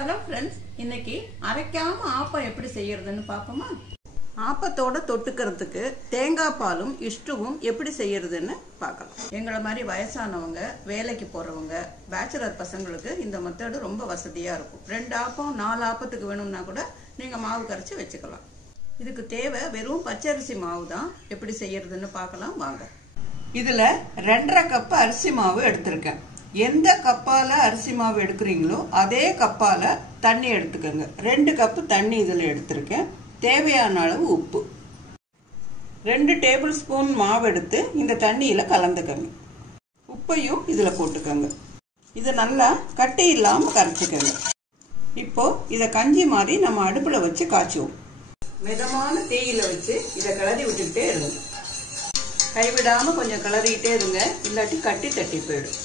Hello friends, இன்னைக்கு அரைக்காம ஆப்பம் எப்படி செய்யறதுன்னு பார்ப்போமா? ஆப்பத்தோட தொட்டுக்கிறதுக்கு தேங்காய் பாலும் இஷ்டுவும் எப்படி செய்யறதுன்னு பார்க்கலாம். எங்களை மாதிரி வயசானவங்க, வேலைக்கு போறவங்க, பேச்சுலர் பசங்களுக்கு இந்த மெத்தடு ரொம்ப வசதியா இருக்கும். 2 ஆப்பம் 4 ஆப்பத்துக்கு வேணும்னா கூட நீங்க மாவு கரைச்சி வச்சுக்கலாம். இதுக்கு தேவை வெறும் பச்சரிசி மாவு தான். எப்படி செய்யறதுன்னு பார்க்கலாம் வாங்க. இதுல 2.5 கப் அரிசி மாவு எடுத்திருக்கேன். எந்த கப்பால அரிசி மாவு எடுக்கிறீங்களோ அதே கப்பால தண்ணி எடுத்துக்கோங்க. 2 கப்பு தண்ணி இதில் எடுத்திருக்கேன். தேவையான அளவு உப்பு. 2 டேபிள் ஸ்பூன் மாவு எடுத்து இந்த தண்ணியில் கலந்துக்கோங்க. உப்பையும் இதில் போட்டுக்கோங்க. இதை நல்லா கட்டி இல்லாமல் கரைச்சிக்கோங்க. இப்போ இதை கஞ்சி மாதிரி நம்ம அடுப்பில் வச்சு காய்ச்சுவோம். மிதமான தீயில வச்சு இதை கிளறி விட்டுக்கிட்டே இருங்க. கைவிடாமல் கொஞ்சம் கிளறிக்கிட்டே இருங்க, இல்லாட்டி கட்டி தட்டி போயிடும்.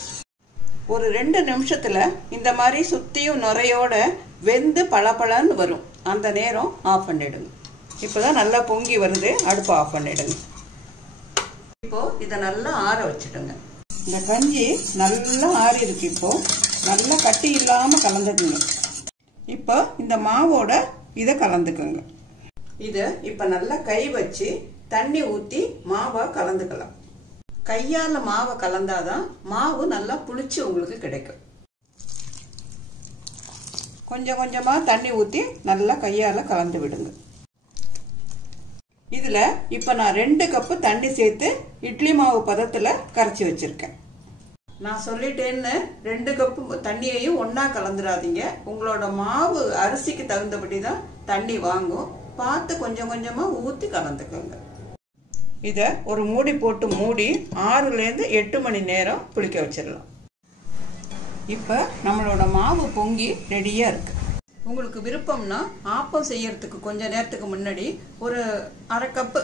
ஒரு 2 நிமிஷத்துல இந்த மாதிரி சுத்தியும் நுரையோட வெந்து பளபளன்னு வரும். அந்த நேரம் ஆஃப் பண்ணிடுங்க. இப்போதான் நல்லா பொங்கி வருது, அடுப்பு ஆஃப் பண்ணிடுங்க. இப்போ இதை நல்லா ஆற வச்சுடுங்க. இந்த கஞ்சி நல்லா ஆறி இருக்கு. இப்போ நல்லா கட்டி இல்லாம கலந்துக்குங்க. இப்போ இந்த மாவோட இதை கலந்துக்குங்க. இதை இப்ப நல்லா கை வச்சு தண்ணி ஊத்தி மாவா கலந்துக்கலாம். கையால மாவை கலந்தாதான் மாவு நல்லா புளிச்சு உங்களுக்கு கிடைக்கும். கொஞ்சம் கொஞ்சமா தண்ணி ஊத்தி நல்லா கையால கலந்து விடுங்க. இதுல இப்ப நான் 2 கப்பு தண்ணி சேர்த்து இட்லி மாவு பதத்துல கரைச்சி வச்சிருக்கேன். நான் சொல்லிட்டேன்னு 2 கப்பு தண்ணியையும் ஒன்னா கலந்துடாதீங்க. உங்களோட மாவு அரிசிக்கு தகுந்தபடி தான் தண்ணி வாங்கும். பார்த்து கொஞ்சம் கொஞ்சமா ஊத்தி கலந்துக்கோங்க. இதை ஒரு மூடி போட்டு மூடி 6லேருந்து 8 மணி நேரம் புளிக்க வச்சிடலாம். இப்போ நம்மளோட மாவு பொங்கி ரெடியாக இருக்கு. உங்களுக்கு விருப்பம்னா ஆப்பம் செய்யறதுக்கு கொஞ்ச நேரத்துக்கு முன்னாடி ஒரு 1/2 கப்பு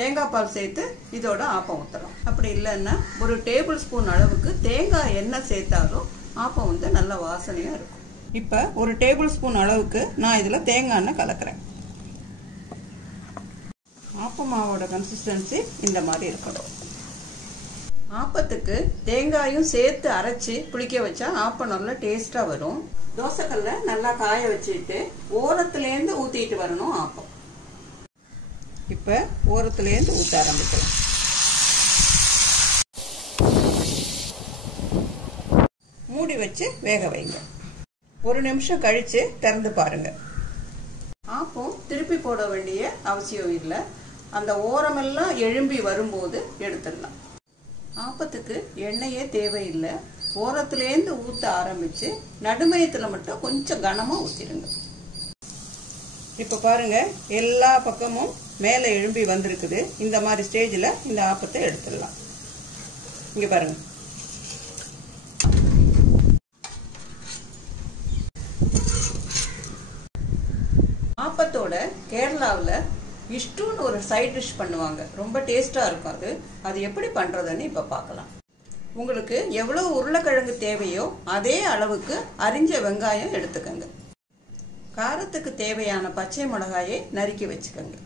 தேங்காய் பால் சேர்த்து இதோட ஆப்பம் ஊற்றலாம். அப்படி இல்லைன்னா ஒரு டேபிள் ஸ்பூன் அளவுக்கு தேங்காய் எண்ணெய் சேர்த்தாலும் ஆப்பம் வந்து நல்ல வாசனையாக இருக்கும். இப்போ ஒரு டேபிள் ஸ்பூன் அளவுக்கு நான் இதில் தேங்காய் எண்ணெய் கலக்கிறேன். ஆப்ப மாவோட கன்சிஸ்டன்சி இந்த மாதிரி இருக்கணும். ஆப்பத்துக்கு தேங்காயும் சேர்த்து அரைச்சி புளிக்க வச்சா ஆப்பம் நல்லா டேஸ்டா வரும். தோசைக்கல்ல நல்லா காய வச்சுட்டு ஓரத்துலேருந்து ஊத்திட்டு வரணும் ஆப்பம். இப்ப ஓரத்துலேருந்து ஊத்த ஆரம்பிக்கலாம். மூடி வச்சு வேக வைங்க. 1 நிமிஷம் கழிச்சு திறந்து பாருங்க. ஆப்பம் திருப்பி போட வேண்டிய அவசியம் இல்லை. அந்த ஓரமெல்லாம் எழும்பி வரும்போது எடுத்துடலாம். ஆப்பத்துக்கு எண்ணெயே தேவையில்லை. ஓரத்துலேருந்து ஊற்ற ஆரம்பிச்சு நடுமையத்தில் மட்டும் கொஞ்சம் கனமாக ஊற்றிடுங்க. இப்போ பாருங்க, எல்லா பக்கமும் மேலே எழும்பி வந்திருக்குது. இந்த மாதிரி ஸ்டேஜில் இந்த ஆப்பத்தை எடுத்துடலாம். இங்கே பாருங்க. ஆப்பத்தோட கேரளாவில் இஷ்டுன்னு ஒரு சைட் டிஷ் பண்ணுவாங்க. ரொம்ப டேஸ்டா இருக்கும். அது எப்படி பண்றதுன்னு இப்ப பார்க்கலாம். உங்களுக்கு எவ்வளவு உருளைக்கிழங்கு தேவையோ அதே அளவுக்கு அரிஞ்ச வெங்காயம் எடுத்துக்கோங்க. காரத்துக்கு தேவையான பச்சை மிளகாயை நறுக்கி வச்சுக்கோங்க.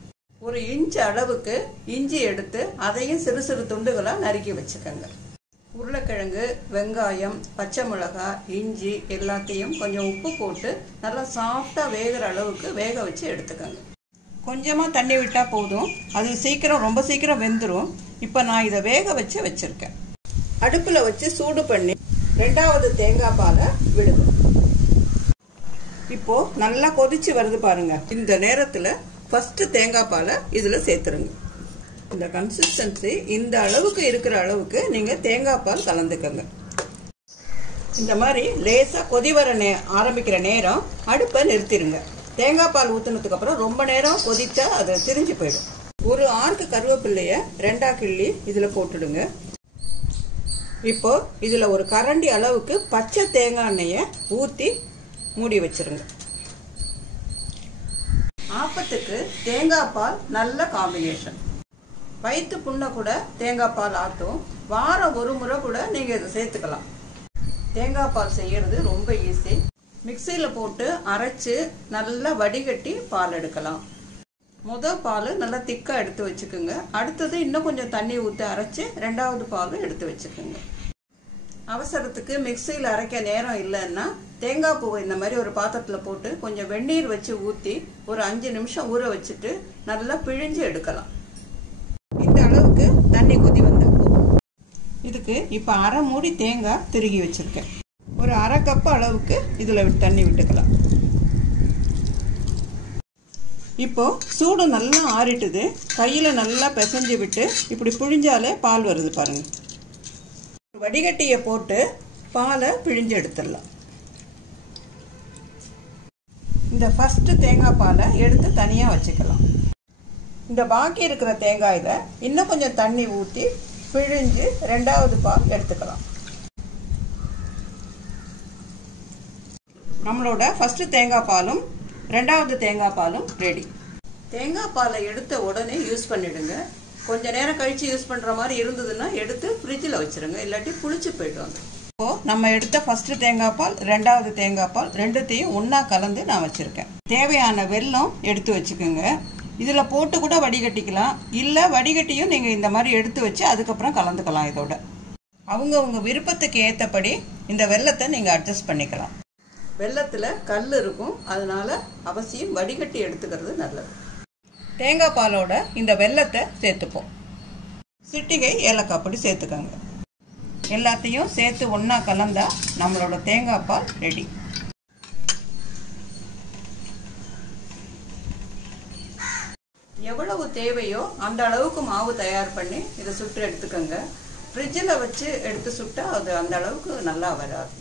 1 இன்ச் அளவுக்கு இஞ்சி எடுத்து அதையும் சிறு சிறு துண்டுகளா நறுக்கி வச்சுக்கோங்க. உருளைக்கிழங்கு, வெங்காயம், பச்சை மிளகாய், இஞ்சி எல்லாத்தையும் கொஞ்சம் உப்பு போட்டு நல்லா சாஃப்டா வேகிற அளவுக்கு வேக வச்சு எடுத்துக்கோங்க. கொஞ்சமாக தண்ணி விட்டால் போதும். அது ரொம்ப சீக்கிரம் வெந்துடும். இப்போ நான் இதை வேக வச்சு வச்சுருக்கேன். அடுப்பில் வச்சு சூடு பண்ணி 2வது தேங்காய் பாலை விடுங்க. இப்போ நல்லா கொதிச்சு வருது பாருங்க. இந்த நேரத்தில் ஃபர்ஸ்ட் தேங்காய் பாலை இதில் சேர்த்துருங்க. இந்த கன்சிஸ்டன்சி இந்த அளவுக்கு இருக்கிற அளவுக்கு நீங்கள் தேங்காய் பால் கலந்துக்கோங்க. இந்த மாதிரி லேசாக கொதி வர ஆரம்பிக்கிற நேரம் அடுப்பை நிறுத்திடுங்க. தேங்காய் பால் ஊற்றினதுக்கு அப்புறம் ரொம்ப நேரம் கொதிச்சா அது திரிஞ்சு போயிடும். ஒரு ஆர்க்கு கருவேப்பிள்ளைய 2ஆ கிள்ளி இதில் போட்டுடுங்க. இப்போ இதில் ஒரு கரண்டி அளவுக்கு பச்சை தேங்காய் எண்ணெயை ஊற்றி மூடி வச்சிருங்க. ஆப்பத்துக்கு தேங்காய் பால் நல்ல காம்பினேஷன். வயிற்று புண்ணை கூட தேங்காய் பால் ஆற்றும். வாரம் ஒரு முறை கூட நீங்கள் இதை சேர்த்துக்கலாம். தேங்காய் பால் செய்யறது ரொம்ப ஈஸி. மிக்சியில் போட்டு அரைச்சு நல்லா வடிகட்டி பால் எடுக்கலாம். பால் நல்லா திக்காக எடுத்து வச்சுக்கோங்க. அடுத்தது இன்னும் கொஞ்சம் தண்ணி ஊற்றி அரைச்சு 2வது பால் எடுத்து வச்சுக்கோங்க. அவசரத்துக்கு மிக்சியில் அரைக்க நேரம் இல்லைன்னா தேங்காய் பூவை இந்த மாதிரி ஒரு பாத்திரத்தில் போட்டு கொஞ்சம் வெந்நீர் வச்சு ஊற்றி ஒரு 5 நிமிஷம் ஊற வச்சுட்டு நல்லா பிழிஞ்சு எடுக்கலாம். இந்த அளவுக்கு தண்ணி கொதி வந்தா இதுக்கு இப்போ அரை மூடி தேங்காய் திருகி வச்சிருக்கேன். ஒரு அரை கப்பு அளவுக்கு இதில் தண்ணி விட்டுக்கலாம். இப்போ சூடு நல்லா ஆறிட்டுது. கையில் நல்லா பிசைஞ்சு விட்டு இப்படி புழிஞ்சாலே பால் வருது பாருங்க. வடிகட்டியை போட்டு பாலை பிழிஞ்சு எடுத்துடலாம். இந்த ஃபர்ஸ்ட் தேங்காய் பாலை எடுத்து தனியாக வச்சுக்கலாம். இந்த பாக்கி இருக்கிற தேங்காயில் இன்னும் கொஞ்சம் தண்ணி ஊற்றி பிழிஞ்சு 2வது பால் எடுத்துக்கலாம். நம்மளோட ஃபர்ஸ்ட் தேங்காய் பாலும் 2வது தேங்காய் பாலும் ரெடி. தேங்காய் பாலை எடுத்த உடனே யூஸ் பண்ணிடுங்க. கொஞ்ச நேரம் கழிச்சு யூஸ் பண்ற மாதிரி இருந்ததுன்னா எடுத்து ஃப்ரிட்ஜில் வச்சிருங்க, இல்லாட்டி புளிச்சு போயிடுவாங்க. இப்போ நம்ம எடுத்த ஃபர்ஸ்ட் தேங்காய் பால் 2வது தேங்காய் பால் ரெண்டுத்தையும் ஒன்னா கலந்து நான் வச்சிருக்கேன். தேவையான வெல்லம் எடுத்து வச்சுக்கோங்க. இதுல போட்டு கூட வடிகட்டிக்கலாம், இல்ல வடிகட்டியும் நீங்க இந்த மாதிரி எடுத்து வச்சு அதுக்கப்புறம் கலந்துக்கலாம். இதோட அவங்க விருப்பத்துக்கு ஏற்றபடி இந்த வெல்லத்தை நீங்க அட்ஜஸ்ட் பண்ணிக்கலாம். வெல்லத்தில் கல் இருக்கும், அதனால அவசியம் வடிகட்டி எடுத்துக்கிறது நல்லது. தேங்காய் பாலோட இந்த வெல்லத்தை சேர்த்துப்போம். சிட்டிகை ஏலக்காய் பொடி சேர்த்துக்கோங்க. எல்லாத்தையும் சேர்த்து ஒன்றா கலந்தா நம்மளோட தேங்காய் பால் ரெடி. எவ்வளவு தேவையோ அந்த அளவுக்கு மாவு தயார் பண்ணி இதை சுட்டு எடுத்துக்கோங்க. ஃப்ரிட்ஜில் வச்சு எடுத்து சுட்டா அது அந்த அளவுக்கு நல்லா வராது.